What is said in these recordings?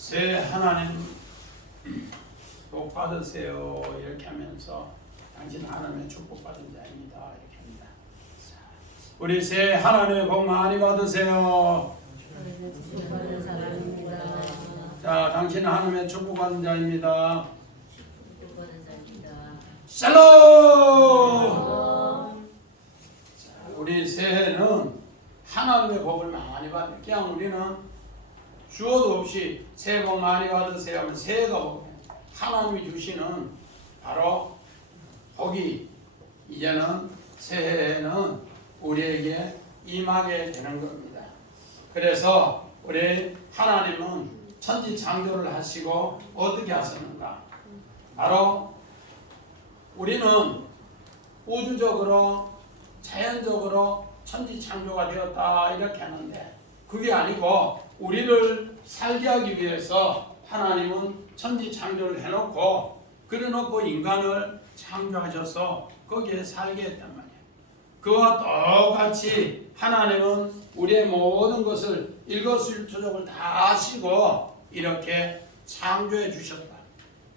새 하나님 복 받으세요 이렇게 하면서 당신 하나님의 축복받은 자입니다 이렇게 합니다. 우리 새 하나님의 복 많이 받으세요. 축복받은 사람입니다. 자, 당신은 하나님의 축복받은 자입니다. 축복받은 자입니다. 샬롬. 우리 새해는 하나님의 복을 많이 받아요. 그냥 우리는 주어도 없이 새해 복 많이 받으세요 하면 새해가 복이에요. 하나님이 주시는 바로 복이 이제는 새해에는 우리에게 임하게 되는 겁니다. 그래서 우리 하나님은 천지창조를 하시고 어떻게 하셨는가? 바로 우리는 우주적으로 자연적으로 천지창조가 되었다 이렇게 하는데 그게 아니고 우리를 살게 하기 위해서 하나님은 천지창조를 해놓고 그래놓고 인간을 창조하셔서 거기에 살게 했단 말이에요. 그와 똑같이 하나님은 우리의 모든 것을 일거수일투족을 다 하시고 이렇게 창조해 주셨다.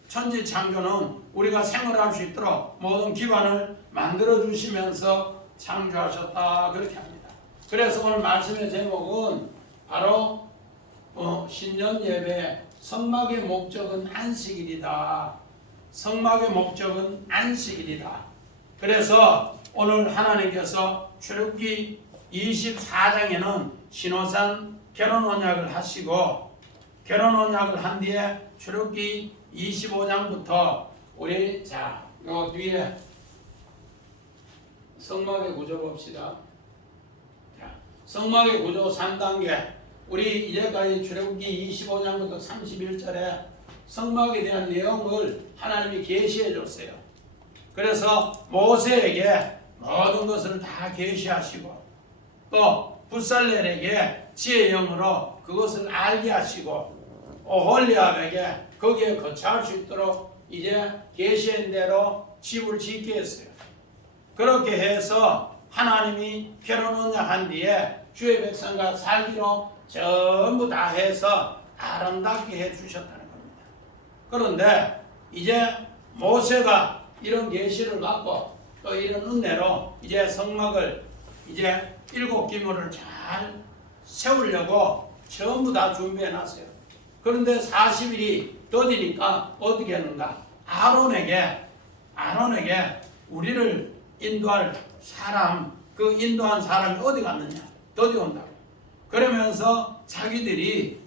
천지창조는 우리가 생활할 수 있도록 모든 기반을 만들어 주시면서 창조하셨다 그렇게 합니다. 그래서 오늘 말씀의 제목은 바로 신년 예배 성막의 목적은 안식일이다. 성막의 목적은 안식일이다. 그래서 오늘 하나님께서 출애굽기 24장에는 신호산 결혼 언약을 하시고 결혼 언약을 한 뒤에 출애굽기 25장부터 우리 요 뒤에 성막의 구조 봅시다. 성막의 구조 3단계 우리 이제까지 출애굽기 25장부터 31절에 성막에 대한 내용을 하나님이 계시해 줬어요. 그래서 모세에게 모든 것을 다 계시하시고 또 붓살렐에게 지혜의 영으로 그것을 알게 하시고 오홀리압에게 거기에 거처할 수 있도록 이제 계시한 대로 집을 짓게 했어요. 그렇게 해서 하나님이 결혼 언약한 뒤에 주의 백성과 살기로 전부 다 해서 아름답게 해주셨다는 겁니다. 그런데 이제 모세가 이런 계시를 받고 또 이런 은혜로 이제 성막을 이제 7기물을 잘 세우려고 전부 다 준비해 놨어요. 그런데 40일이 더디니까 어떻게 했는가? 아론에게 우리를 인도할 사람, 그 인도한 사람이 어디 갔느냐? 더디 온다고. 그러면서 자기들이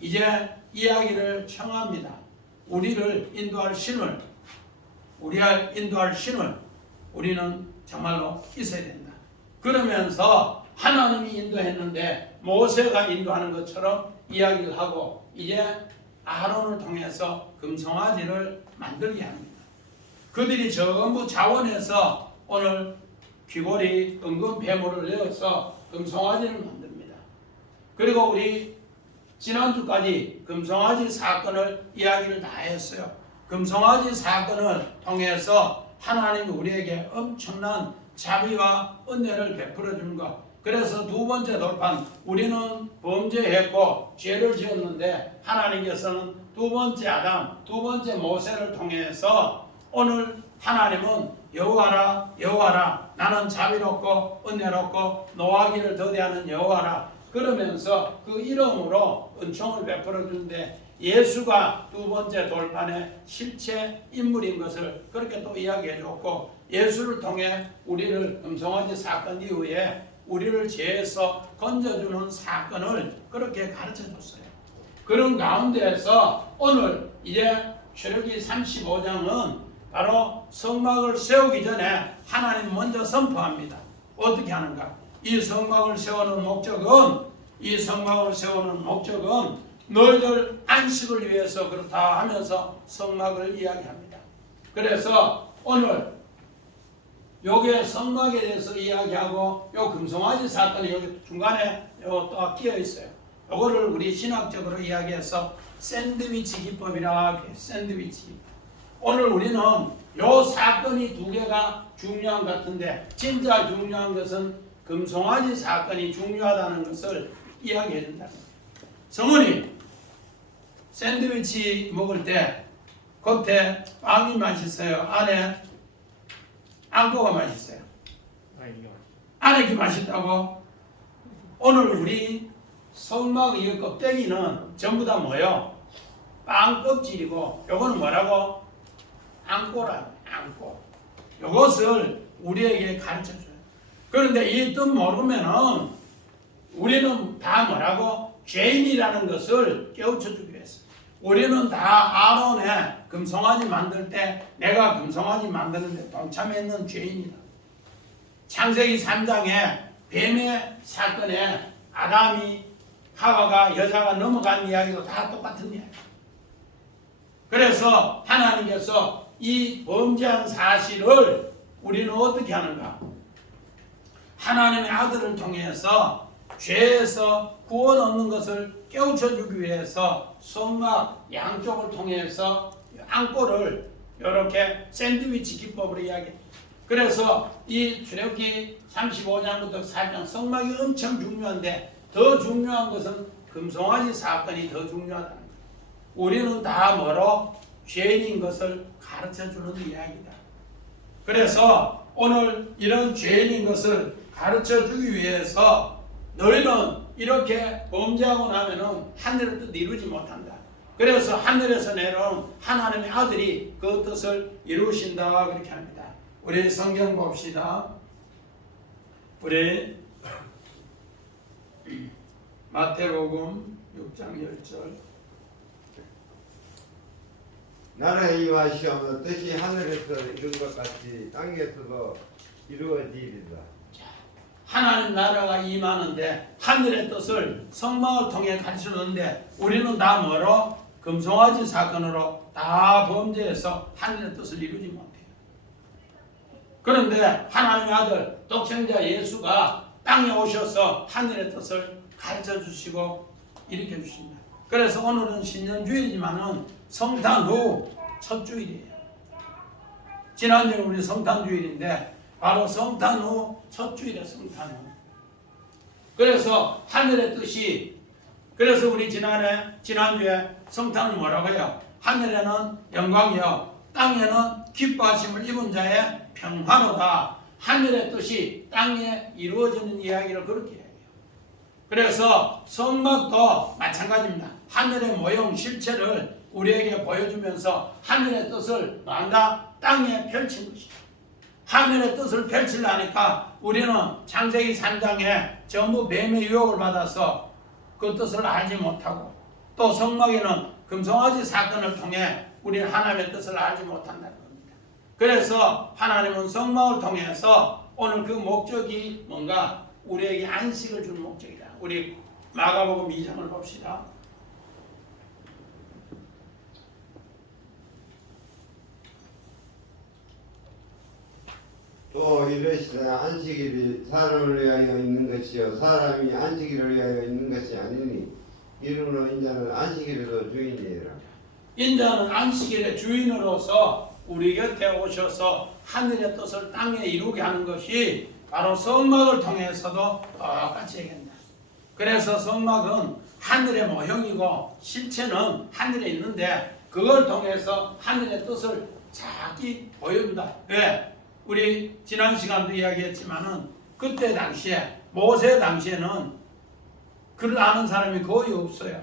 이제 이야기를 청합니다. 우리를 인도할 신을 우리는 정말로 있어야 된다. 그러면서 하나님이 인도했는데 모세가 인도하는 것처럼 이야기를 하고 이제 아론을 통해서 금송아지를 만들게 합니다. 그들이 전부 자원해서 오늘 귀고리 은금 배모를 내어서 금송아지를 만듭니다. 그리고 우리 지난주까지 금송아지 사건을 이야기를 다 했어요. 금송아지 사건을 통해서 하나님이 우리에게 엄청난 자비와 은혜를 베풀어 주는 것. 그래서 두 번째 돌판 우리는 범죄했고 죄를 지었는데 하나님께서는 두 번째 아담, 두 번째 모세를 통해서 오늘 하나님은 여호와라 나는 자비롭고 은혜롭고 노하기를 더디하는 여호와라 그러면서 그 이름으로 은총을 베풀어 주는데 예수가 두 번째 돌판의 실체 인물인 것을 그렇게 또 이야기해 줬고 예수를 통해 우리를 금송아지 사건 이후에 우리를 죄에서 건져주는 사건을 그렇게 가르쳐 줬어요. 그런 가운데에서 오늘 이제 출애굽기 35장은 바로 성막을 세우기 전에 하나님 먼저 선포합니다. 어떻게 하는가? 이 성막을 세우는 목적은 너희들 안식을 위해서 그렇다 하면서 성막을 이야기합니다. 그래서 오늘 여기에 성막에 대해서 이야기하고 요 금송아지 사건이 여기 중간에 또 끼어 있어요. 요거를 우리 신학적으로 이야기해서 샌드위치 기법이라 해요. 샌드위치 기법. 오늘 우리는 요 사건이 두 개가 중요한 것 같은데 진짜 중요한 것은 금송아지 사건이 중요하다는 것을 이야기해 준다. 성은이 샌드위치 먹을 때 겉에 빵이 맛있어요? 안에 안고가 맛있어요? 안에 게 맛있다고? 오늘 우리 성막 이 껍데기는 전부 다 뭐요? 빵 껍질이고 요거는 뭐라고? 안고라. 안고. 요것을 우리에게 가르쳐줘요. 그런데 이 뜻 모르면은 우리는 다 뭐라고? 죄인이라는 것을 깨우쳐주기 위해서. 우리는 다 아론의 금송아지 만들 때 내가 금송아지 만드는데 동참했는 죄인이다. 창세기 3장에 뱀의 사건에 아담이 하와가 여자가 넘어간 이야기도 다 똑같은 이야기. 그래서 하나님께서 이 범죄한 사실을 우리는 어떻게 하는가? 하나님의 아들을 통해서 죄에서 구원 얻는 것을 깨우쳐주기 위해서 성막 양쪽을 통해서 안고를 이렇게 샌드위치 기법으로 이야기해요. 그래서 이 출애굽기 35장부터 4장 성막이 엄청 중요한데 더 중요한 것은 금송아지 사건이 더 중요하다는 거예요. 우리는 다 뭐로? 죄인인 것을 가르쳐주는 이야기다. 그래서 오늘 이런 죄인인 것을 가르쳐주기 위해서 너희는 이렇게 범죄하고 나면은 하늘의 뜻 이루지 못한다. 그래서 하늘에서 내려온 하나님의 아들이 그 뜻을 이루신다 그렇게 합니다. 우리 성경 봅시다. 우리 마태복음 6장 10절. 나라의 임하시오며 뜻이 하늘에서 이룬 것 같이 땅에서도 이루어지리라. 하나님 나라가 임하는데 하늘의 뜻을 성막을 통해 가르치는데 우리는 다 뭐로? 금송아지 사건으로 다 범죄해서 하늘의 뜻을 이루지 못해요. 그런데 하나님의 아들 독생자 예수가 땅에 오셔서 하늘의 뜻을 가르쳐 주시고 일으켜 주십니다. 그래서 오늘은 신년주일이지만은 성탄 후 첫 주일이에요. 지난주는 우리 성탄주일인데 바로 성탄 후 첫 주일에 성탄 후. 그래서 하늘의 뜻이 그래서 우리 지난주에 성탄은 뭐라고 해요? 하늘에는 영광이요 땅에는 기뻐하심을 입은 자의 평화로다. 하늘의 뜻이 땅에 이루어지는 이야기를 그렇게 해요. 그래서 성막도 마찬가지입니다. 하늘의 모형 실체를 우리에게 보여주면서 하늘의 뜻을 뭔가 땅에 펼친 것이죠. 하늘의 뜻을 펼치려니까 우리는 창세기 3장에 전부 뱀의 유혹을 받아서 그 뜻을 알지 못하고 또 성막에는 금송아지 사건을 통해 우리는 하나님의 뜻을 알지 못한다는 겁니다. 그래서 하나님은 성막을 통해서 오늘 그 목적이 뭔가 우리에게 안식을 주는 목적이다. 우리 마가복음 2장을 봅시다. 또 이르시되 안식일이 사람을 위하여 있는 것이요 사람이 안식일을 위하여 있는 것이 아니니 이름으로 인자는 안식일에도 주인이라. 인자는 안식일의 주인으로서 우리 곁에 오셔서 하늘의 뜻을 땅에 이루게 하는 것이 바로 성막을 통해서도 똑같이 얘기한다. 그래서 성막은 하늘의 모형이고 실체는 하늘에 있는데 그걸 통해서 하늘의 뜻을 자기 보여준다. 왜? 우리 지난 시간도 이야기했지만은 그때 당시에 모세 당시에는 글 아는 사람이 거의 없어요.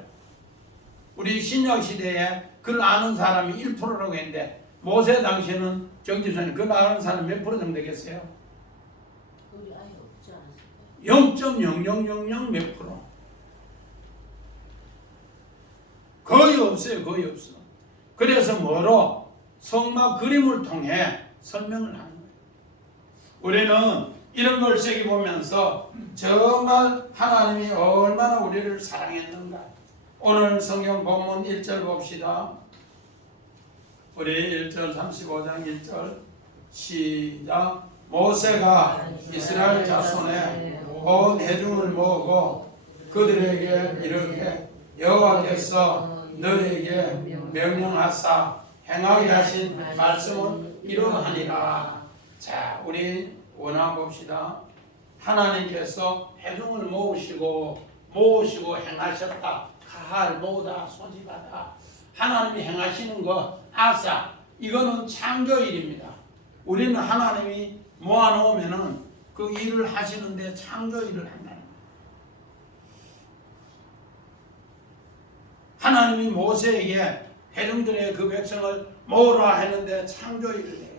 우리 신약 시대에 글 아는 사람이 1%라고 했는데 모세 당시에는 정집사님 글 아는 사람 몇 프로 정도 되겠어요? 우리 아예 없지 않았을까요? 0.0000 몇 프로. 거의 없어요. 거의 없어. 그래서 뭐로? 성막 그림을 통해 설명을 하는 거예요. 우리는 이런 걸 새겨보면서 정말 하나님이 얼마나 우리를 사랑했는가. 오늘 성경 본문 1절 봅시다. 우리 1절 35장 1절 시작. 모세가 이스라엘 자손의 온 회중을 모으고 그들에게 이르되 여호와께서 너에게 명령하사 행하게 하신 말씀은 이러하니라. 자, 우리 원화 봅시다. 하나님께서 회중을 모으시고 행하셨다. 가할 모으다 소집하다. 하나님이 행하시는 거 아사 이거는 창조일입니다. 우리는 하나님이 모아놓으면은 그 일을 하시는데 창조일을 한다는 거예요. 하나님이 모세에게 회중들의 그 백성을 모으라 했는데 창조일을 해요.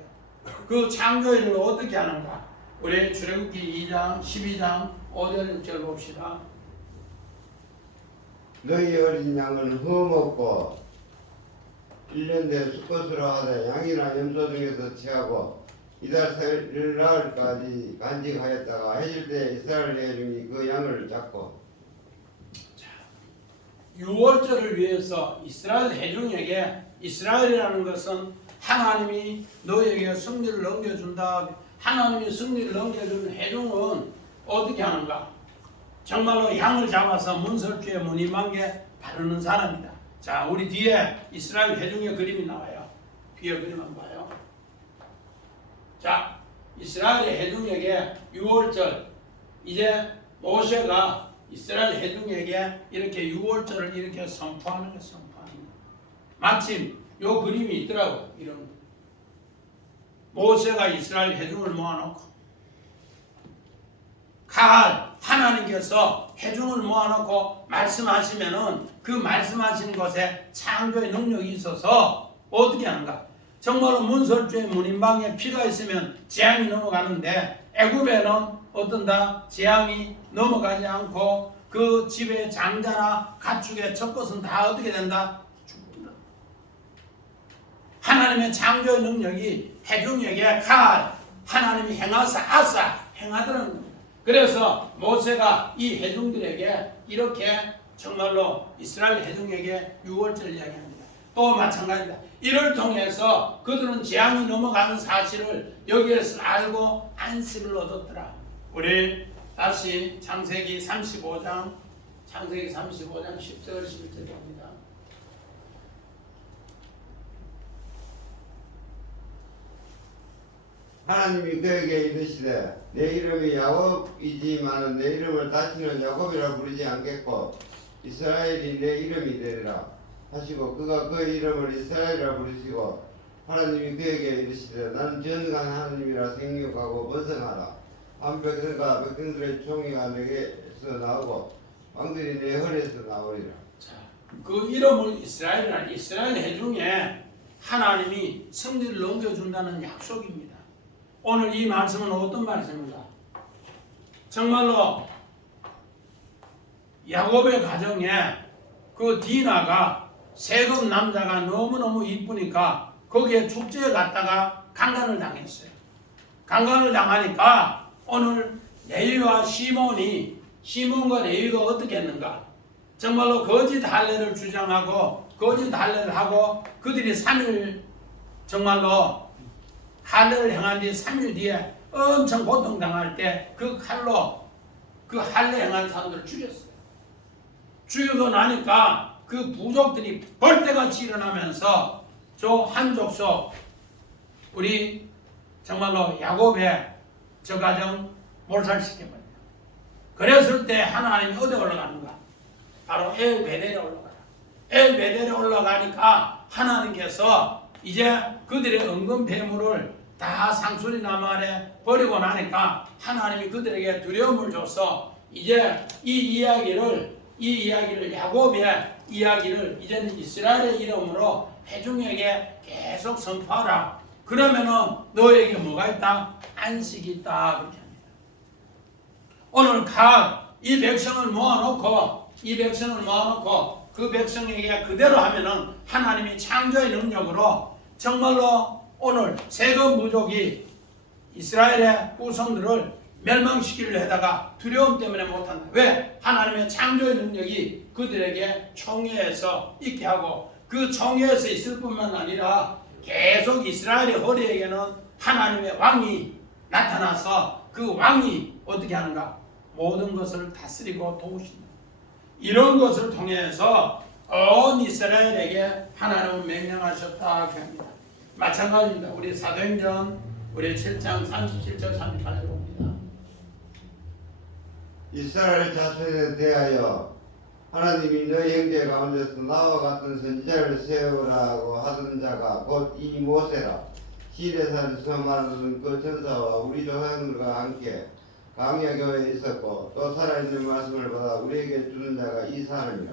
그 창조일을 어떻게 하는가? 우리 출애굽기 2장 12장 5절 6절 봅시다. 너희 어린 양은 흠없고 1년 내 수컷으로 하되 양이나 염소 중에서 취하고 이달 설날까지 간직하였다가 해질 때 이스라엘 회중이 그 양을 잡고. 유월절을 위해서 이스라엘 회중에게 이스라엘이라는 것은 하나님이 너에게 승리를 넘겨준다. 하나님이 승리를 넘겨준 회중은 어떻게 하는가? 정말로 양을 잡아서 문설주에 문이만개 바르는 사람이다. 자, 우리 뒤에 이스라엘 회중의 그림이 나와요. 뒤에 그림 한번 봐요. 자, 이스라엘 회중에게 유월절 이제 모세가 이스라엘 회중에게 이렇게 유월절을 이렇게 선포하는 게 선포하는 거. 마침 요 그림이 있더라고. 이런 거. 모세가 이스라엘 회중을 모아놓고 가을 하나님께서 회중을 모아놓고 말씀하시면은 그 말씀하신 것에 창조의 능력이 있어서 어떻게 하는가? 정말로 문설주에 문인방에 피가 있으면 재앙이 넘어가는데 애굽에는 어떤다? 재앙이 넘어가지 않고 그 집의 장자나 가축의 첫 것은 다 어떻게 된다? 죽는다. 하나님의 창조의 능력이 회중에게 가을 하나님이 행하사 아사 행하더라는 겁니다. 그래서 모세가 이 회중들에게 이렇게 정말로 이스라엘 회중에게 유월절 이야기합니다. 또 마찬가지다. 이를 통해서 그들은 재앙이 넘어가는 사실을 여기에서 알고 안식을 얻었더라. 우리 다시 창세기 35장 10절 11절 봅니다. 하나님이 그에게 이르시되 내 이름이 야곱이지만은 내 이름을 다시는 야곱이라 부르지 않겠고 이스라엘이 내 이름이 되리라 하시고 그가 그 이름을 이스라엘이라 부르시고 하나님이 그에게 이르시되 나는 전능한 하나님이라 생육하고 번성하라. 한 백성과 백성들의 총회가 내게서 나오고 왕들이 내 허리에서 나오리라. 자, 그 이름을 이스라엘이라 이스라엘 회중에 하나님이 승리를 넘겨준다는 약속입니다. 오늘 이 말씀은 어떤 말씀인가? 정말로 야곱의 가정에 그 디나가 세금 남자가 너무너무 이쁘니까 거기에 축제에 갔다가 강간을 당했어요. 강간을 당하니까 오늘 레위와 시몬과 레위가 어떻게 했는가? 정말로 거짓 할례를 주장하고 거짓 할례를 하고 그들이 3일 정말로 할례를 행한 뒤 3일 뒤에 엄청 고통당할 때 그 칼로 그 할례 행한 사람들을 죽였어요. 죽이고 나니까 그 부족들이 벌떼같이 일어나면서 저 한 족속 우리 정말로 야곱의 저 가정 몰살시켜버려요. 그랬을 때 하나님이 어디 올라가는가? 바로 엘베델에 올라가라. 엘베델에 올라가니까 하나님께서 이제 그들의 은금 배물을 다 상수리 나무 아래 버리고 나니까 하나님이 그들에게 두려움을 줘서 이제 이 이야기를 야곱의 이야기를 이제는 이스라엘의 이름으로 회중에게 계속 선포하라. 그러면은 너에게 뭐가 있다? 안식이 있다. 그렇게 합니다. 오늘 각 이 백성을 모아놓고 그 백성에게 그대로 하면은 하나님이 창조의 능력으로 정말로 오늘 세금 부족이 이스라엘의 후손들을 멸망시키려 하다가 두려움 때문에 못한다. 왜? 하나님의 창조의 능력이 그들에게 총회에서 있게 하고 그 총회에서 있을 뿐만 아니라 계속 이스라엘의 허리에게는 하나님의 왕이 나타나서 그 왕이 어떻게 하는가? 모든 것을 다스리고 도우신다. 이런 것을 통해서 온 이스라엘에게 하나님은 명령하셨다 합니다. 마찬가지입니다. 우리 사도행전 우리 7장 37절 38절 봅니다. 이스라엘 자손에 대하여 하나님이 너희 형제 가운데서 나와 같은 선지자를 세우라고 하던 자가 곧 이 모세라. 시대산에서 말하는 그 전사와 우리 조상들과 함께 강야 교회에 있었고 또 살아있는 말씀을 받아 우리에게 주는 자가 이 사람이라.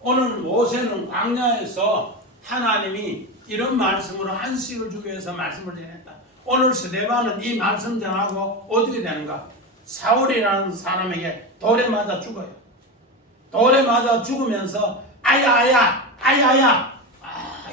오늘 모세는 광야에서 하나님이 이런 말씀으로 안식을 주기 위해서 말씀을 전했다. 오늘 스데반은 이 말씀 전하고 어떻게 되는가? 사울이라는 사람에게 돌에 맞아 죽어요. 돌에 맞아 죽으면서 아야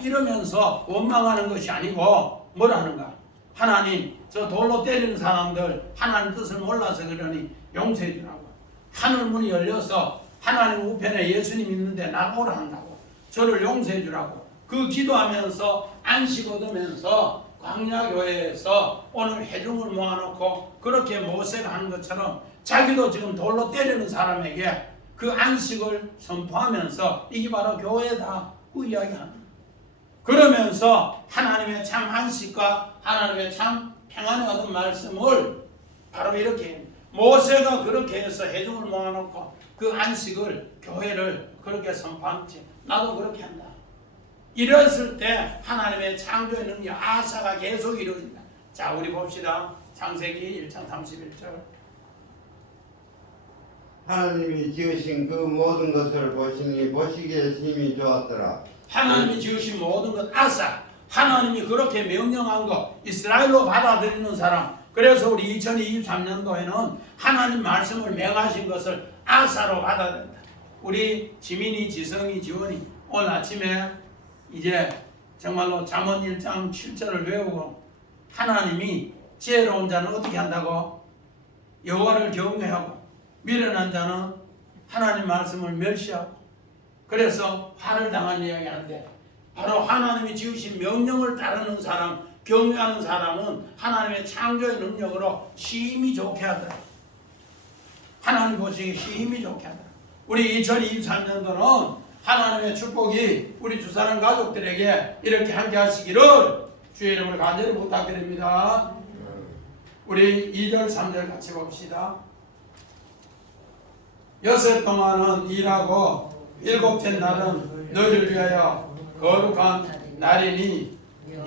이러면서 원망하는 것이 아니고 뭐라는가? 하나님, 저 돌로 때리는 사람들 하나님 뜻을 몰라서 그러니 용서해 주라고. 하늘 문이 열려서 하나님 우편에 예수님 있는데 날 오라 한다고. 저를 용서해 주라고. 그 기도하면서 안식 얻으면서 광야교회에서 오늘 회중을 모아놓고 그렇게 모세가 하는 것처럼 자기도 지금 돌로 때리는 사람에게 그 안식을 선포하면서 이게 바로 교회다 그 이야기합니다. 그러면서 하나님의 참 안식과 하나님의 참 평안을 얻은 말씀을 바로 이렇게 모세가 그렇게 해서 회중을 모아놓고 그 안식을 교회를 그렇게 선포했지. 나도 그렇게 한다. 이랬을 때 하나님의 창조의 능력 아사가 계속 이루어진다. 자, 우리 봅시다. 창세기 1장 31절. 하나님이 지으신 그 모든 것을 보시니 보시기에 심히 좋았더라. 하나님이 지으신 모든 것 아사. 하나님이 그렇게 명령한 거 이스라엘로 받아들이는 사람. 그래서 우리 2023년도에는 하나님 말씀을 명하신 것을 아사로 받아들인다. 우리 지민이, 지성이, 지원이 오늘 아침에 이제 정말로 잠언 1장 7절을 외우고 하나님이 지혜로운 자는 어떻게 한다고? 여호와를 경외하고 미련한 자는 하나님 말씀을 멸시하고. 그래서 화를 당한 이야기하는데 바로 하나님이 지으신 명령을 따르는 사람, 경외하는 사람은 하나님의 창조의 능력으로 심히 좋게 하더라. 하나님 보시기에 심히 좋게 하더라. 우리 2023년도는 하나님의 축복이 우리 두 사람 가족들에게 이렇게 함께 하시기를 주의 이름으로 간절히 부탁드립니다. 우리 2절 3절 같이 봅시다. 여섯 동안은 일하고 일곱째 날은 너희를 위하여 거룩한 날이니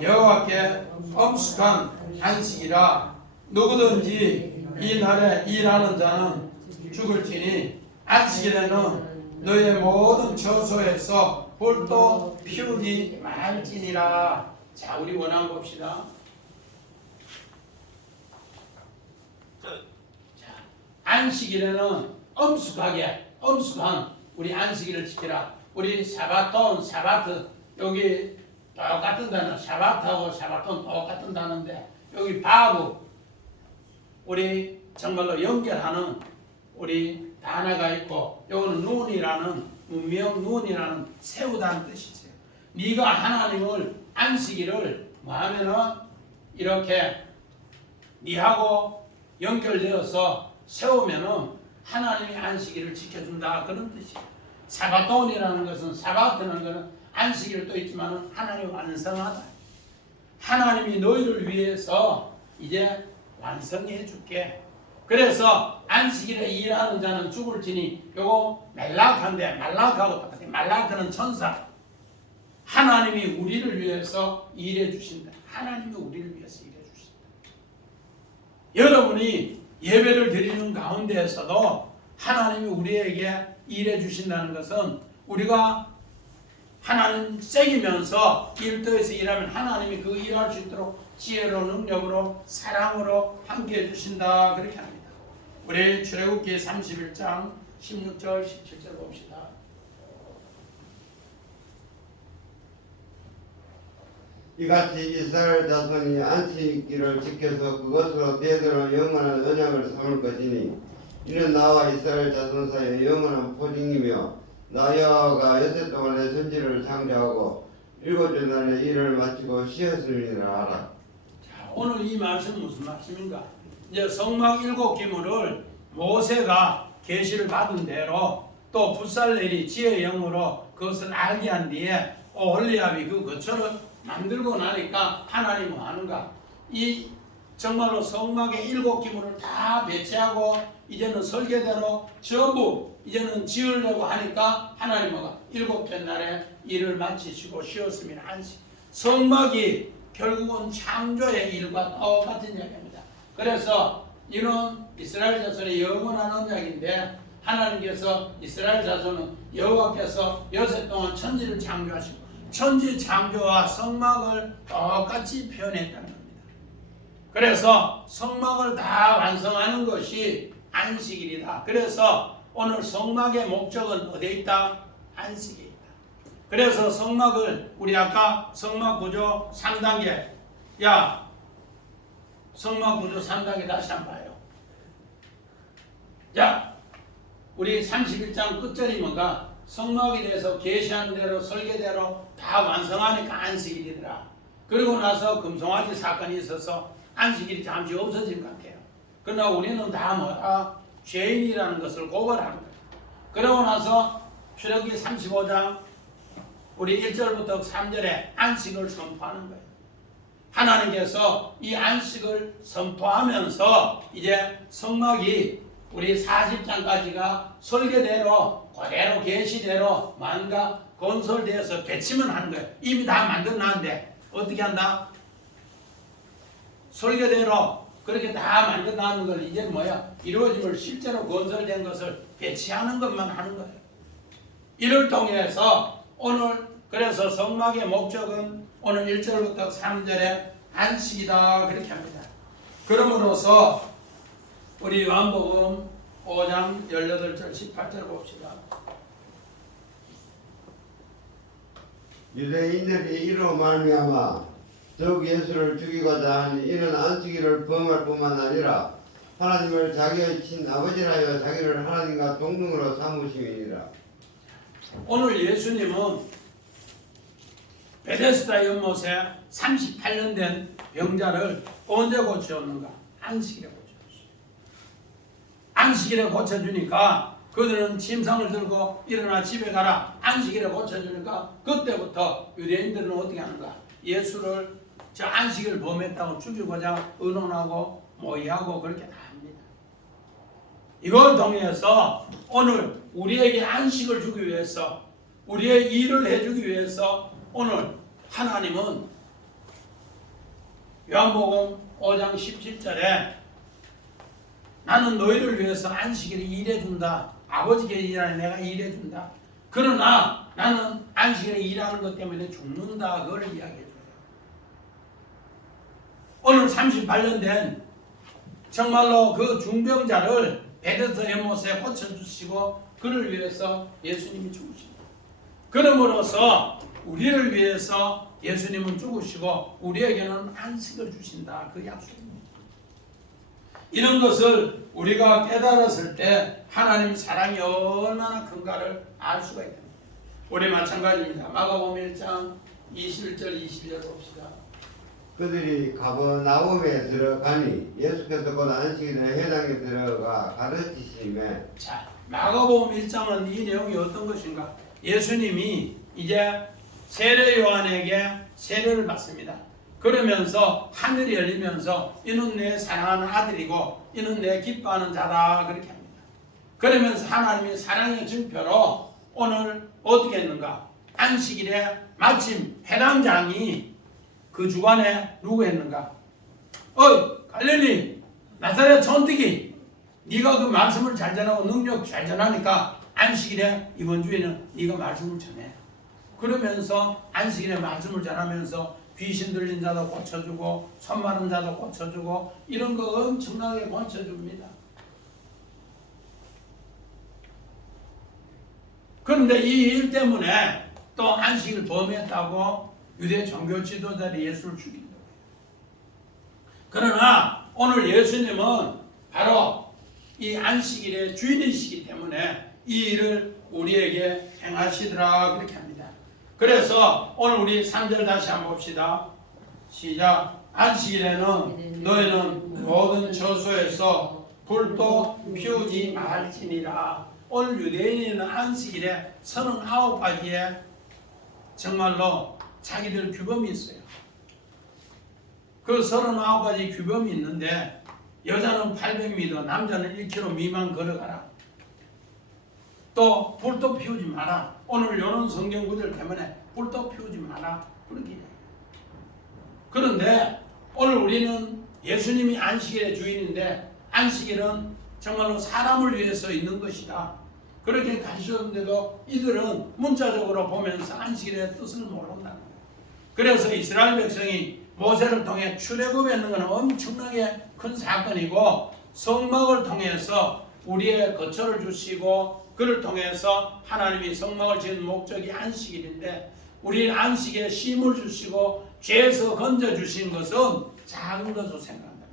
여호와께 엄숙한 안식이라. 누구든지 이 날에 일하는 자는 죽을지니 안식일에는 너희의 모든 처소에서 불도 피우지 말지니라. 자, 우리 원한 봅시다. 자, 안식일에는 엄숙한 우리 안식일을 지키라. 우리 샤바톤, 샤바트 여기 똑같은 단어, 샤바트하고 샤바톤 똑같은 단어인데 여기 바브 우리 정말로 연결하는 우리 단어가 있고 여기는 눈이라는 문명 눈이라는 세우다는 뜻이 있어요. 네가 하나님을 안식일을 뭐하면은 이렇게 네하고 연결되어서 세우면은 하나님이 안식일을 지켜준다 그런 뜻이에요. 사바톤이라는 것은 사바트는 것은 안식일도 있지만은 하나님이 완성하다. 하나님이 너희를 위해서 이제 완성해 줄게. 그래서 안식일에 일하는 자는 죽을지니 요거 말라크인데 말라크하고 똑같아. 말라크는 천사. 하나님이 우리를 위해서 일해 주신다. 하나님이 우리를 위해서 일해 주신다. 여러분이 예배를 드리는 가운데에서도 하나님이 우리에게 일해 주신다는 것은 우리가 하나님 새기면서 일터에서 일하면 하나님이 그 일할 수 있도록 지혜로 능력으로 사랑으로 함께 해주신다 그렇게 합니다. 우리 출애굽기 31장 16절 17절 봅시다. 이같이 이스라엘 자손이 안식일을 지켜서 그것으로 대대로 영원한 언약을 삼을 것이니 이는 나와 이스라엘 자손 사이의 영원한 포징이며 나 여호와가 여섯 동안의 선지를 창조하고 일곱째 날에 일을 마치고 쉬었음이라 알아. 자, 오늘 이 말씀은 무슨 말씀인가? 이제 성막 7기물을 모세가 계시를 받은 대로 또 붓살렐이 지혜의 영으로 그것을 알게 한 뒤에 올리압이 그 것처럼 만들고 나니까 하나님은 하는가? 이 정말로 성막의 7기물을 다 배치하고 이제는 설계대로 전부 이제는 지으려고 하니까 하나님은 7째 날에 일을 마치시고 쉬었으면 안식. 성막이 결국은 창조의 일과 똑같은 이야기입니다. 그래서 이는 이스라엘 자손의 영원한 언약인데 하나님께서 이스라엘 자손은 여호와께서 여세 동안 천지를 창조하시고 천지 창조와 성막을 똑같이 표현했다는 겁니다. 그래서 성막을 다 완성하는 것이 안식일이다. 그래서 오늘 성막의 목적은 어디에 있다? 안식에 있다. 그래서 성막을 우리 아까 성막 구조 3단계 성막 구조 3단계 다시 한번 봐요. 우리 31장 끝절이 뭔가? 성막에 대해서 계시한 대로 설계대로 다 완성하니까 안식일이더라. 그리고 나서 금송아지 사건이 있어서 안식일이 잠시 없어진 것 같아요. 그러나 우리는 다 뭐다? 죄인이라는 것을 고발하는 거예요. 그러고 나서 출애굽기 35장 우리 1절부터 3절에 안식을 선포하는 거예요. 하나님께서 이 안식을 선포하면서 이제 성막이 우리 40장까지가 설계대로 그대로 계시대로 만가 건설되어서 배치만 하는 거예요. 이미 다 만들어놨는데 어떻게 한다? 설계대로 그렇게 다 만들어놨는 걸 이제 뭐야? 이루어짐을 실제로 건설된 것을 배치하는 것만 하는 거예요. 이를 통해서 오늘 그래서 성막의 목적은 오늘 1절부터 3절에 안식이다 그렇게 합니다. 그러므로서 우리 요한복음 5장 18절 18절 봅시다. 유대인들이 이로 말미암아 더욱 예수를 죽이고자 하니 이는 안식일을 범할 뿐만 아니라 하나님을 자기의 친아버지라여 자기를 하나님과 동등으로 삼으심이니라. 오늘 예수님은 베데스다 연못에 38년 된 병자를 언제 고쳐줬는가? 안식일에 고쳐줬어요. 안식일에 고쳐주니까 그들은 침상을 들고 일어나 집에 가라. 안식일에 고쳐주니까 그때부터 유대인들은 어떻게 하는가? 예수를 저 안식일을 범했다고 죽이고자 의논하고 모의하고 그렇게 다 합니다. 이걸 통해서 오늘 우리에게 안식을 주기 위해서 우리의 일을 해주기 위해서 오늘 하나님은 요한복음 5장 17절에 나는 너희를 위해서 안식일에 일해준다. 아버지께 일하니 내가 일해준다. 그러나 나는 안식일에 일하는 것 때문에 죽는다. 그걸 이야기해줘요. 오늘 38년 된 정말로 그 중병자를 베데스다 연못에 고쳐주시고 그를 위해서 예수님이 죽으십니다. 그러므로서 우리를 위해서 예수님은 죽으시고 우리에게는 안식을 주신다. 그 약속입니다. 이런 것을 우리가 깨달았을 때 하나님의 사랑이 얼마나 큰가를 알 수가 있습니다. 우리 마찬가지입니다. 마가복음 1장 21절 22절 봅시다. 그들이 가버나움에 들어가니 예수께서 곧 안식일에 회당에 들어가 가르치심에. 자, 마가복음 1장은 이 내용이 어떤 것인가? 예수님이 이제 세례 요한에게 세례를 받습니다. 그러면서 하늘이 열리면서 이는 내 사랑하는 아들이고 이는 내 기뻐하는 자다 그렇게 합니다. 그러면서 하나님의 사랑의 증표로 오늘 어떻게 했는가? 안식일에 마침 회당장이 그 주간에 누구 했는가? 갈릴리 나사렛 촌뜨기 네가 그 말씀을 잘 전하고 능력 잘 전하니까 안식일에 이번 주에는 네가 말씀을 전해. 그러면서 안식일에 말씀을 전하면서 귀신 들린 자도 고쳐주고 손 마른 자도 고쳐주고 이런 거 엄청나게 고쳐줍니다. 그런데 이 일 때문에 또 안식일을 범했다고 유대 종교 지도자들이 예수를 죽인다고 해요. 그러나 오늘 예수님은 바로 이 안식일의 주인이시기 때문에 이 일을 우리에게 행하시더라 그렇게 합니다. 그래서 오늘 우리 3절 다시 한번 봅시다. 시작. 안식일에는 너희는 모든 처소에서 불도 피우지 말지니라. 오늘 유대인은 안식일에 39가지의 정말로 자기들 규범이 있어요. 그 39가지 규범이 있는데 여자는 800m, 남자는 1km 미만 걸어가라. 또 불도 피우지 마라. 오늘 이런 성경 구절 때문에 불도 피우지 마라. 그렇게 해요. 그런데 오늘 우리는 예수님이 안식일의 주인인데 안식일은 정말로 사람을 위해서 있는 것이다. 그렇게 가르쳤는데도 이들은 문자적으로 보면서 안식일의 뜻을 모른다는 거예요. 그래서 이스라엘 백성이 모세를 통해 출애굽했는 것은 엄청나게 큰 사건이고 성막을 통해서 우리의 거처를 주시고 그를 통해서 하나님이 성막을 지은 목적이 안식일인데 우리 안식에 쉼을 주시고 죄에서 건져주신 것은 작은 것으로 생각한다.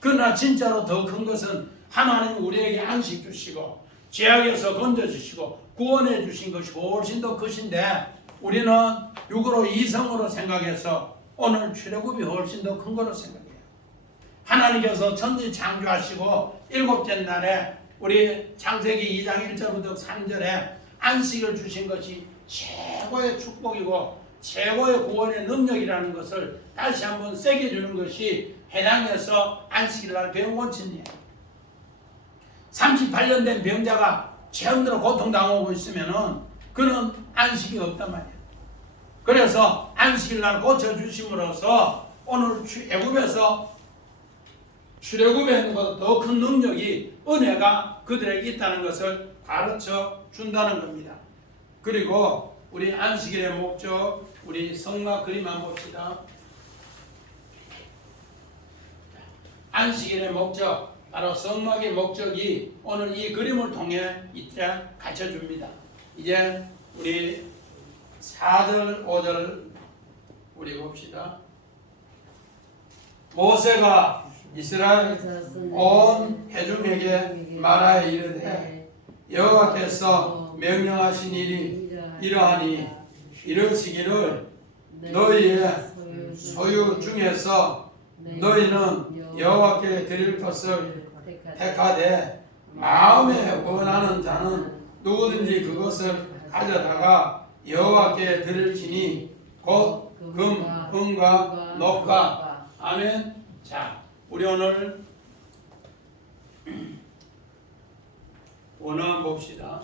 그러나 진짜로 더 큰 것은 하나님이 우리에게 안식 주시고 죄악에서 건져주시고 구원해 주신 것이 훨씬 더 크신데 우리는 육으로 이성으로 생각해서 오늘 출애굽이 훨씬 더 큰 거로 생각해요. 하나님께서 천지 창조하시고 일곱째 날에 우리 창세기 2장 1절부터 3절에 안식을 주신 것이 최고의 축복이고 최고의 구원의 능력이라는 것을 다시 한번 세게 주는 것이 해당해서 안식일날 병 고친이에요. 38년 된 병자가 처음으로 고통당하고 있으면은 그는 안식이 없단 말이에요. 그래서 안식일날 고쳐주심으로써 오늘 애굽에서 출애굽에 있는 것보다 더 큰 능력이 은혜가 그들에게 있다는 것을 가르쳐 준다는 겁니다. 그리고 우리 안식일의 목적, 우리 성막 그림 한번 봅시다. 안식일의 목적, 바로 성막의 목적이 오늘 이 그림을 통해 이제 가르쳐줍니다. 이제 우리 4절, 5절 우리 봅시다. 모세가 이스라엘 온 회중에게 말하여 이르되 여호와께서 명령하신 일이 이러하니 이르시기를 너희의 소유 중에서 너희는 여호와께 드릴 것을 택하되 마음에 원하는 자는 누구든지 그것을 가져다가 여호와께 드릴지니 곧 금, 은과 녹과. 아멘. 자, 우리 오늘 원어만 봅시다.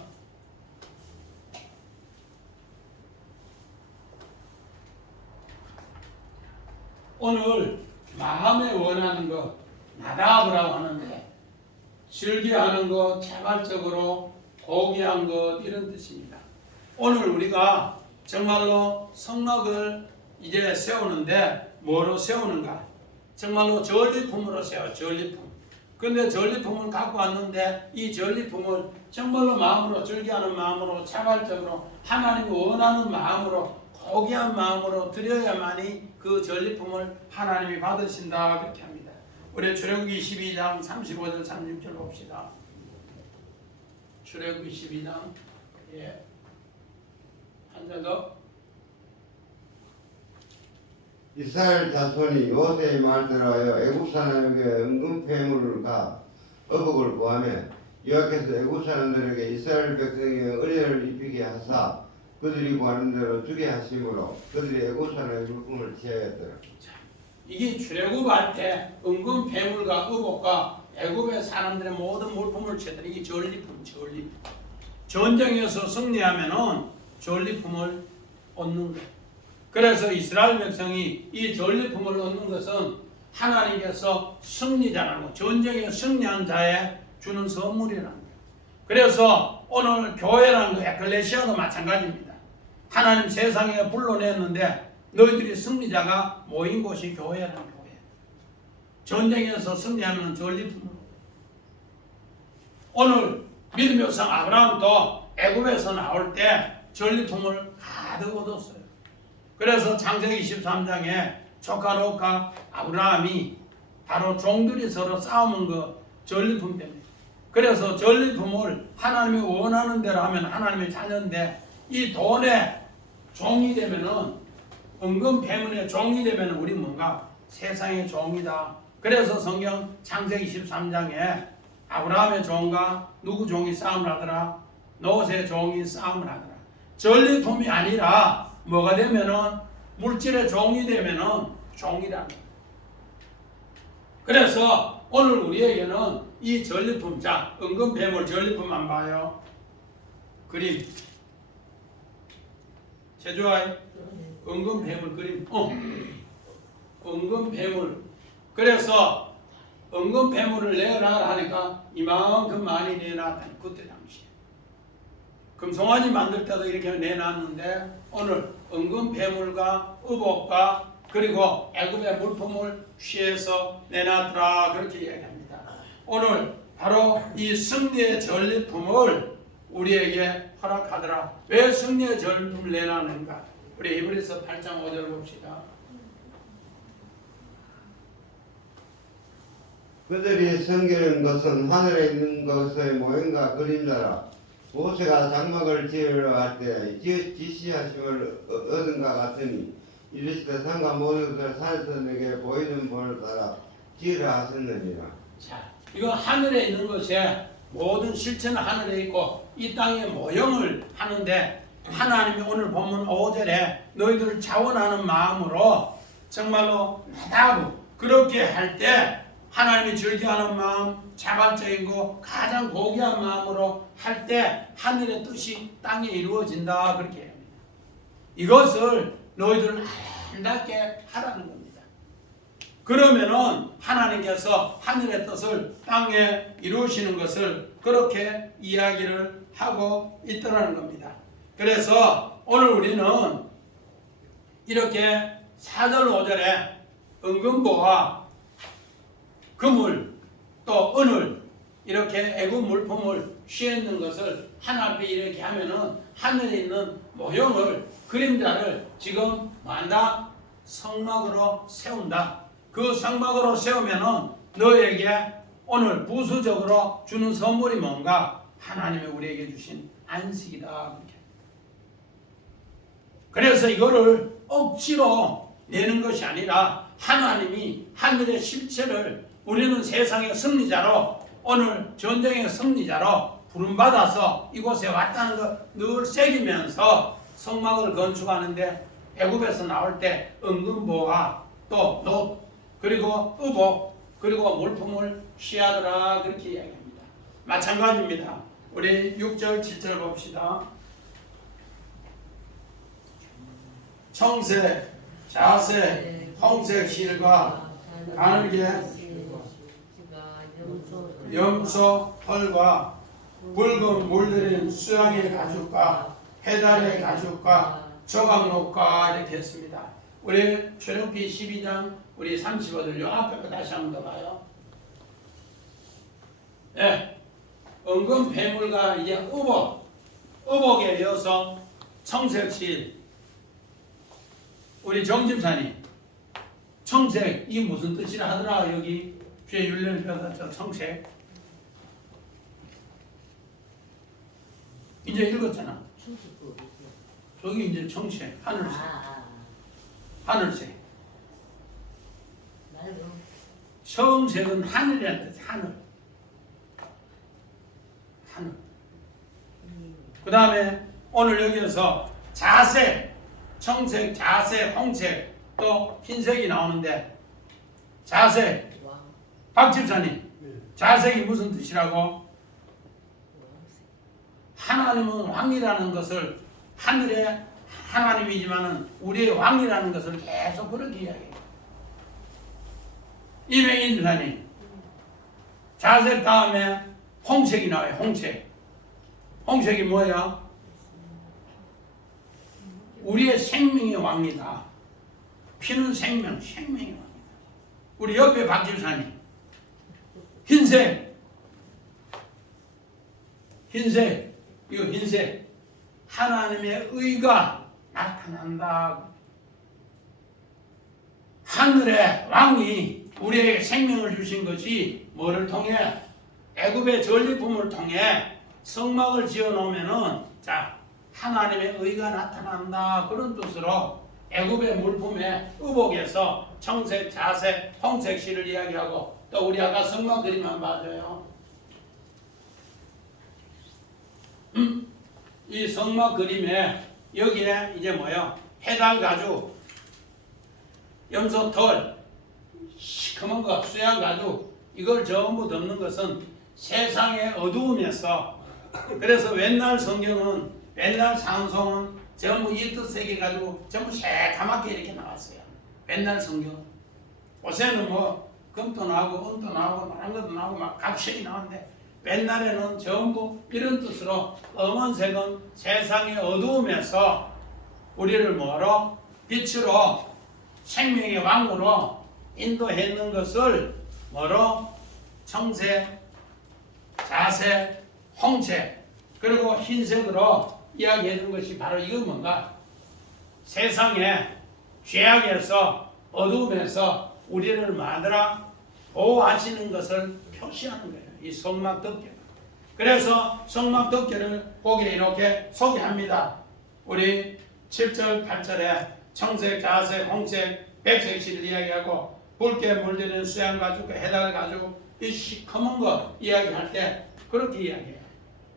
오늘 마음에 원하는 것 나다브라고 하는데 즐겨하는 것, 자발적으로 고귀한 것 이런 뜻입니다. 오늘 우리가 정말로 성막을 이제 세우는데 뭐로 세우는가? 정말로 전리품으로 세워. 전리품. 근데 전리품을 갖고 왔는데 이 전리품을 정말로 마음으로 즐겨하는 마음으로 자발적으로 하나님이 원하는 마음으로 고귀한 마음으로 드려야만이 그 전리품을 하나님이 받으신다 그렇게 합니다. 우리 출애굽기 22장 35절 36절 봅시다. 출애굽기 22장 한 절 더. 이스라엘 자손이 요새의 말대로 애굽 사람에게 은금 폐물을 가 어복을 구하며 여호와께서 애굽 사람들에게 이스라엘 백성에게 은혜를 입히게 하사 그들이 구하는 대로 주게 하심으로 그들이 애굽 사람의 물품을 취하였더라. 이게 출애굽할 때 은금 폐물과 의복과 애굽의 사람들의 모든 물품을 취했더니 이게 전리품. 전쟁에서 승리하면은 전리품을 얻는 거예요. 그래서 이스라엘 백성이 이 전리품을 얻는 것은 하나님께서 승리자라는 거, 전쟁에 승리한 자에 주는 선물이라는 거예요. 그래서 오늘 교회라는 거, 에클레시아도 마찬가지입니다. 하나님 세상에 불러냈는데 너희들이 승리자가 모인 곳이 교회라는 교회. 전쟁에서 승리하면 전리품으로. 오늘 믿음의 성 아브라함도 애굽에서 나올 때 전리품을 가득 얻었어요. 그래서 창세기 23장에 조카 롯과 아브라함이 바로 종들이 서로 싸우는 거 전리품 때문에. 그래서 전리품을 하나님이 원하는 대로 하면 하나님의 자녀인데 이 돈의 종이 되면은 은금 폐물의 종이 되면은 우리 뭔가 세상의 종이다. 그래서 성경 창세기 23장에 아브라함의 종과 누구 종이 싸움을 하더라? 롯의 종이 싸움을 하더라. 전리품이 아니라 뭐가 되면은 물질의 종이 되면은 종이라는 거예요. 그래서 오늘 우리에게는 이 전리품, 자, 은근배물 전리품만 봐요. 그림. 제주아이 은근배물 그림. 은근배물. 그래서 은근배물을 내라 하니까 이만큼 많이 내놨다니, 그때 당시에. 금송아지 만들 때도 이렇게 내놨는데 오늘 은근배물과 의복과 그리고 애굽의 물품을 취해서 내놨더라, 그렇게 이야기합니다. 오늘 바로 이 승리의 전리품을 우리에게 허락하더라. 왜 승리의 전리품을 내놨는가? 우리 히브리서 8장 5절 봅시다. 그들이 섬기는 것은 하늘에 있는 것의 모형과 그림자라. 모세가 장막을 지으려 할 때 지시하심을 얻은가 같으니 이르시되 산과 모든 것을 산에서 내게 보이는 본을 따라 지으라 하셨느니라. 자, 이거 하늘에 있는 것에 모든 실체는 하늘에 있고 이 땅의 모형을 하는데, 하나님이 오늘 본문 5절에 너희들을 자원하는 마음으로 정말로 나다고 그렇게 할 때 하나님이 즐겨하는 마음, 자발적인 거, 가장 고귀한 마음으로 할 때 하늘의 뜻이 땅에 이루어진다, 그렇게 합니다. 이것을 너희들은 아름답게 하라는 겁니다. 그러면은 하나님께서 하늘의 뜻을 땅에 이루시는 것을 그렇게 이야기를 하고 있더라는 겁니다. 그래서 오늘 우리는 이렇게 4절 5절에 은금보와 금을 또 은을 이렇게 애굽 물품을 취했는 것을 하나 앞에 이렇게 하면은 하늘에 있는 모형을, 그림자를 지금 만다 성막으로 세운다. 그 성막으로 세우면은 너에게 오늘 부수적으로 주는 선물이 뭔가? 하나님이 우리에게 주신 안식이다. 그래서 이거를 억지로 내는 것이 아니라 하나님이 하늘의 실체를, 우리는 세상의 승리자로, 오늘 전쟁의 승리자로 부름받아서 이곳에 왔다는 걸 늘 새기면서 성막을 건축하는데, 애굽에서 나올 때 은금보와 또 놋 그리고 의복 그리고 물품을 취하더라, 그렇게 이야기합니다. 마찬가지입니다. 우리 6절 7절 봅시다. 청색, 자색, 홍색 실과 가늘게 염소 털과 붉은 물들인 수양의 가죽과 해달의 가죽과 조각록과 이렇게 했습니다. 우리 출애굽기 12장 우리 35절 요 앞에 거 다시 한 번 더 봐요. 예, 은금 배물과 이제 의복에 이어서 청색실. 우리 정집사님, 청색 이게 무슨 뜻이라 하더라. 여기 주의 율례를 배웠죠. 청색. 이제 읽었잖아. 저기 이제 청색, 하늘색, 하늘색. 청색은 하늘이라는 뜻. 하늘. 그 다음에 오늘 여기에서 자색, 청색, 자색, 홍색, 또 흰색이 나오는데, 자색, 박 집사님, 자색이 무슨 뜻이라고? 하나님은 왕이라는 것을, 하늘의 하나님이지만은 우리의 왕이라는 것을 계속 그렇게 이야기해요. 이명인 집사님, 자색 다음에 홍색이 나와요. 홍색. 홍색이 뭐야? 우리의 생명의 왕이다. 피는 생명, 생명의 왕이다. 우리 옆에 박 집사님, 흰색, 흰색, 이거 흰색. 하나님의 의가 나타난다. 하늘의 왕이 우리에게 생명을 주신 것이 뭐를 통해? 애굽의 전리품을 통해 성막을 지어 놓으면은, 자, 하나님의 의가 나타난다, 그런 뜻으로 애굽의 물품의 의복에서 청색, 자색, 홍색 실을 이야기하고, 또 우리 아까 성막 그림만 봐줘요. 이 성막 그림에 여기에 이제 뭐요? 해달 가죽, 염소털, 시커먼 거, 수양 가죽, 이걸 전부 덮는 것은 세상의 어두움에서 그래서 옛날 성경은 옛날 상송은 전부 이 뜻세개 가지고 전부 새까맣게 이렇게 나왔어요. 옛날 성경은 요새는 뭐 금도 나오고 은도 나오고 다른 것도 나오고 막 각색이 나오는데 옛날에는 전부 이런 뜻으로 검은색은 세상의 어두움에서 우리를 뭐로 빛으로 생명의 왕으로 인도했는 것을 뭐로 청색, 자색, 홍색 그리고 흰색으로 이야기해 준 것이 바로 이건 뭔가 세상에 죄악에서 어두움에서 우리를 만들어 보호하시는 것을 표시하는 거예요. 이 성막 덮개. 그래서 성막 덮개를 거기에 이렇게 소개합니다. 우리 7절, 8절에 청색, 자색, 홍색, 백색 실을 이야기하고 붉게 물들이는 수양 가죽, 해달 가죽, 이 시커먼 거 이야기할 때 그렇게 이야기해요.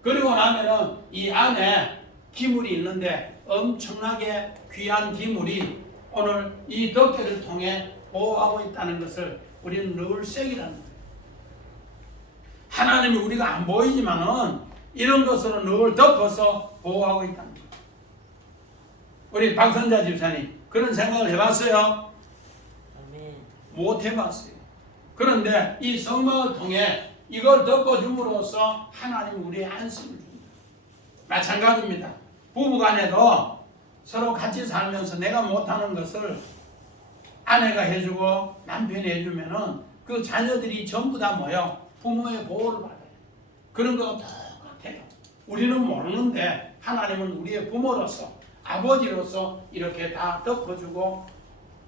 그리고 나면은 이 안에 기물이 있는데 엄청나게 귀한 기물이 오늘 이 덮개를 통해 보호하고 있다는 것을 우리는 늘 새기라는 거예요. 하나님이 우리가 안 보이지만은 이런 것으로 늘 덮어서 보호하고 있다는 거예요. 우리 박선자 집사님 그런 생각을 해봤어요? 아멘. 못 해봤어요. 그런데 이 성막을 통해 이걸 덮어줌으로써 하나님 우리의 안식을 줍니다. 마찬가지입니다. 부부간에도 서로 같이 살면서 내가 못하는 것을 아내가 해주고 남편이 해주면은 그 자녀들이 전부 다 뭐요? 부모의 보호를 받아요. 그런 거 똑같아요. 우리는 모르는데 하나님은 우리의 부모로서 아버지로서 이렇게 다 덮어주고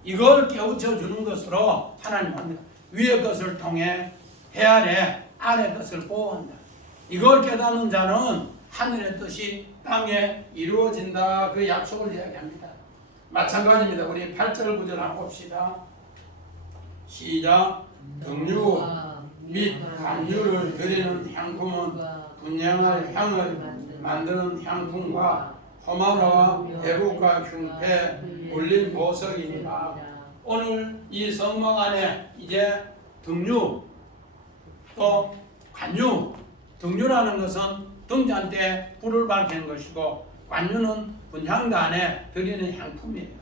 이걸 깨우쳐 주는 것으로 하나님은 위의 것을 통해 해 아래 것을 보호한다. 이걸 깨닫는 자는 하늘의 뜻이 땅에 이루어진다. 그 약속을 이야기합니다. 마찬가지입니다. 우리 8절 9절 한번 봅시다. 시작. 등유 및 간유를 드리는 향품은 분양할 향을 만드는 향품과 호마노와 애국과 흉패 물린 보석입니다. 오늘 이 성막 안에 이제 등유 또 관유, 등유라는 것은 등잔 때 불을 밝히는 것이고 관유는 분향단에 드리는 향품이에요.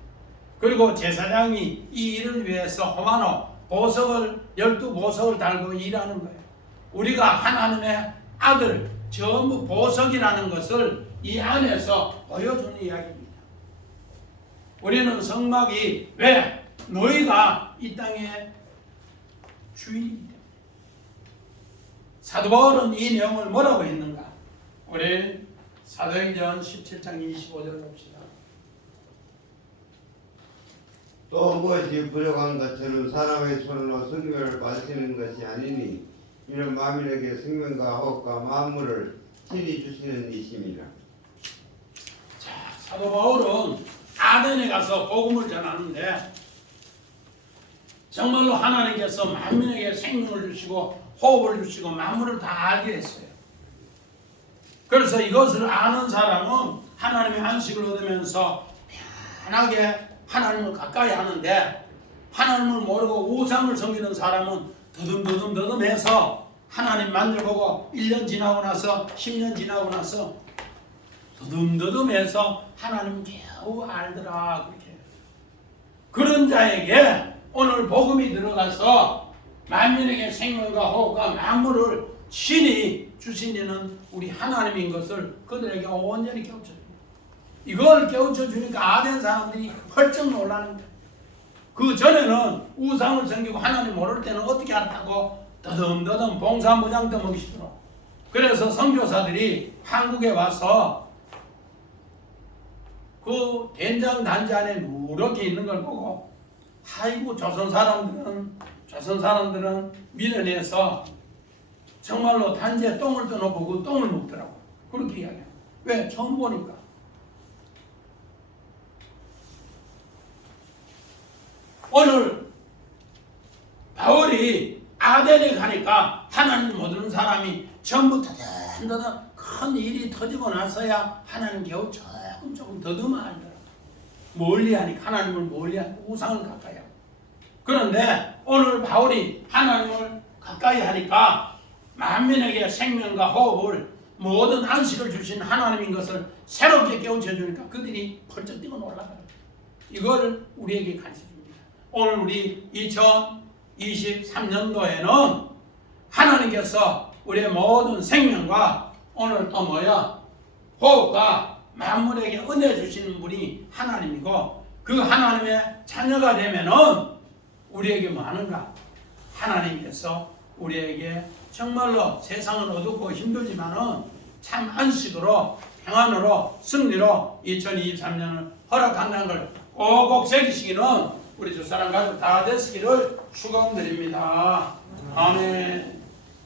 그리고 제사장이 이 일을 위해서 호마노 보석을 12보석을 달고 일하는 거예요. 우리가 하나님의 아들 전부 보석이라는 것을 이 안에서 보여주는 이야기입니다. 우리는 성막이 왜 너희가 이 땅의 주인이다. 사도 바울은 이 내용을 뭐라고 했는가? 우리 사도행전 17장 25절을 봅시다. 또 무엇이 부족한 것처럼 사람의 손으로 성결을 받으시는 것이 아니니 이는 만민에게 생명과 호흡과 만물을 친히 주시는 이심이라. 자, 사도 바울은 아덴에 가서 복음을 전하는데 정말로 하나님께서 만민에게 생명을 주시고 호흡을 주시고 만물을 다 알게 했어요. 그래서 이것을 아는 사람은 하나님의 안식을 얻으면서 편하게 하나님을 가까이 하는데 하나님을 모르고 우상을 섬기는 사람은 더듬더듬해서 하나님 만들보고 1년 지나고 나서 10년 지나고 나서 더듬해서 하나님 겨우 알더라 그렇게. 그런 자에게 오늘 복음이 들어가서 만민에게 생명과 호흡과 만물을 신이 주신 이는 우리 하나님인 것을 그들에게 온전히 깨우쳐 줍니다. 이걸 깨우쳐 주니까 아덴 사람들이 헐쩍 놀라는 거예요. 그 전에는 우상을 섬기고 하나님 모를 때는 어떻게 알았다고 더듬 봉사무장 떠먹이시도록. 그래서 선교사들이 한국에 와서 그 된장 단지 안에 누렇게 있는 걸 보고 아이고 조선 사람들은 밀어내서 정말로 단지에 똥을 떠놓고 그 똥을 먹더라고. 그렇게 이야기해요. 왜? 처음 보니까. 오늘 바울이 아덴에 가니까 하나님 모르는 사람이 전부 더듬더듬 큰 일이 터지고 나서야 하나님 겨우 조금 더듬어 알더라고. 멀리 하니까 하나님을 멀리 하고 우상을 가까이 하고. 그런데 오늘 바울이 하나님을 가까이 하니까 만민에게 생명과 호흡을 모든 안식을 주신 하나님인 것을 새롭게 깨우쳐 주니까 그들이 벌쩍 뛰고 놀라요. 이걸 우리에게 가르쳐줍니다. 오늘 우리 2023년도에는 하나님께서 우리의 모든 생명과 오늘 또 뭐야? 호흡과 만물에게 은혜 주시는 분이 하나님이고 그 하나님의 자녀가 되면은 우리에게 뭐 하는가? 하나님께서 우리에게 정말로 세상은 어둡고 힘들지만은 참 안식으로 평안으로 승리로 2023년을 허락한다는 걸 꼭꼭 새기시기는 우리 두 사람 가족 다 되시기를 축원드립니다. 아멘.